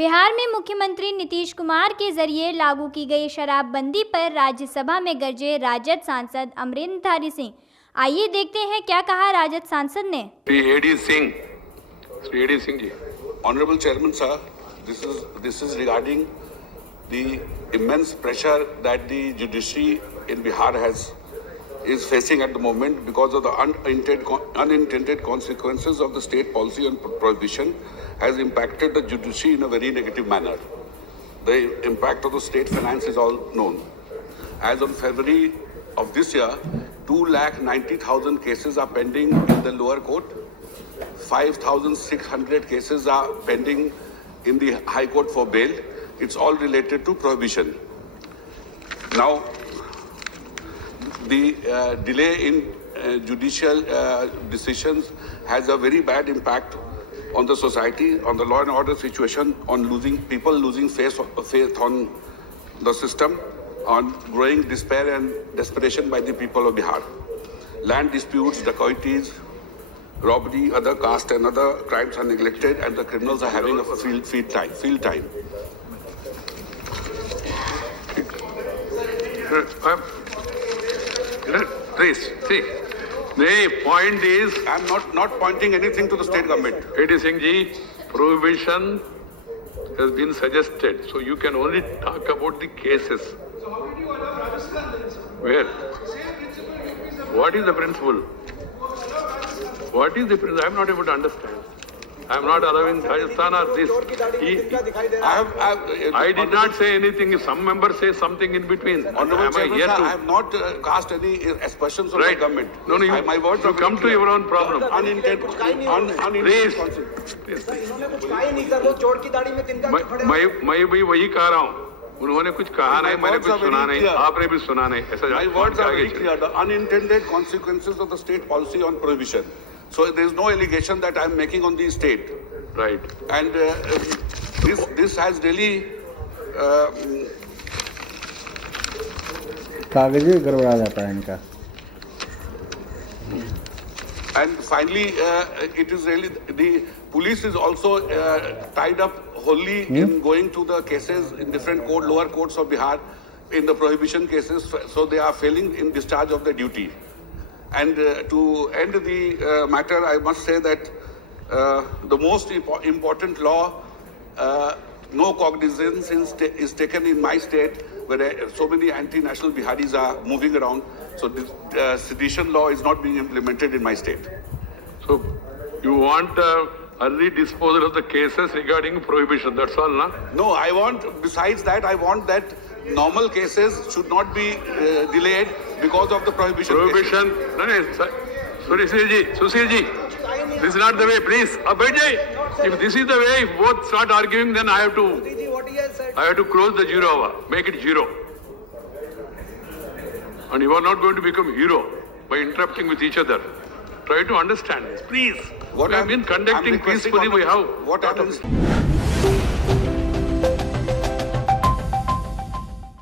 बिहार में मुख्यमंत्री नीतीश कुमार के जरिए लागू की गई शराबबंदी पर राज्यसभा में गरजे राजद सांसद अमरिंदर सिंह। आइए देखते हैं क्या कहा राजद सांसद ने। Shri AD Singh ji. Honorable Chairman, sir, this is regarding the immense pressure that the judiciary in Bihar is facing at the moment because of the unintended consequences of the state policy on prohibition has impacted the judiciary in a very negative manner. The impact of the state finance is all known. As on February of this year, 290,000 cases are pending in the lower court. 5,600 cases are pending in the High Court for bail. It's all related to prohibition. Now, the delay in judicial decisions has a very bad impact on the society, on the law and order situation, on people losing faith on the system, on growing despair and desperation by the people of Bihar. Land disputes, dacoities, robbery, other caste and other crimes are neglected, and the criminals are having a field time. Please, see, the point is, I'm not pointing anything to the state government. Eddie Singh ji, prohibition has been suggested, so you can only talk about the cases. So how did you allow Rajasthan then, sir? Where? Same principle you please apply. What is the principle? What is the principle? I am not able to understand. I am not allowing Rajasthan or this. I did not say anything. If some member says something in between, Honorable am I Chairman, here sir, to? I have not cast any aspersions on Right. the government. No, you, my words you are come very to clear. your own problem. Unintended Please. consequences. इन्होंने कुछ कहा ही नहीं sir, वो चोर की दाढ़ी में तिनका खड़े मैं भी वही कह रहा हूँ. उन्होंने कुछ कहा नहीं, मैंने कुछ सुना नहीं, आपने भी सुना नहीं. ऐसा My words are very आगे clear. The unintended consequences of the state policy on prohibition. So there is no allegation that I am making on the state. Right. And this has really कागज गड़बड़ा जाता है इनका. and finally it is really the police is also tied up wholly in going to the cases in different lower courts of Bihar in the prohibition cases, so they are failing in discharge of their duty. And to end the matter, I must say that the most important law, no cognizance is taken in my state, where so many anti-national Biharis are moving around. So this sedition law is not being implemented in my state. So you want early disposal of the cases regarding prohibition. That's all, na? No, I want, besides that, I want that normal cases should not be delayed because of the prohibition. Prohibition. No, Sushil ji, this is not the way. Please, बैठ जाइए. If this is the way, if both start arguing, then I have to close the 0 hour, make it 0. And you are not going to become hero by interrupting with each other. Try to understand this, please. What we have been conducting peacefully. We have. What happens?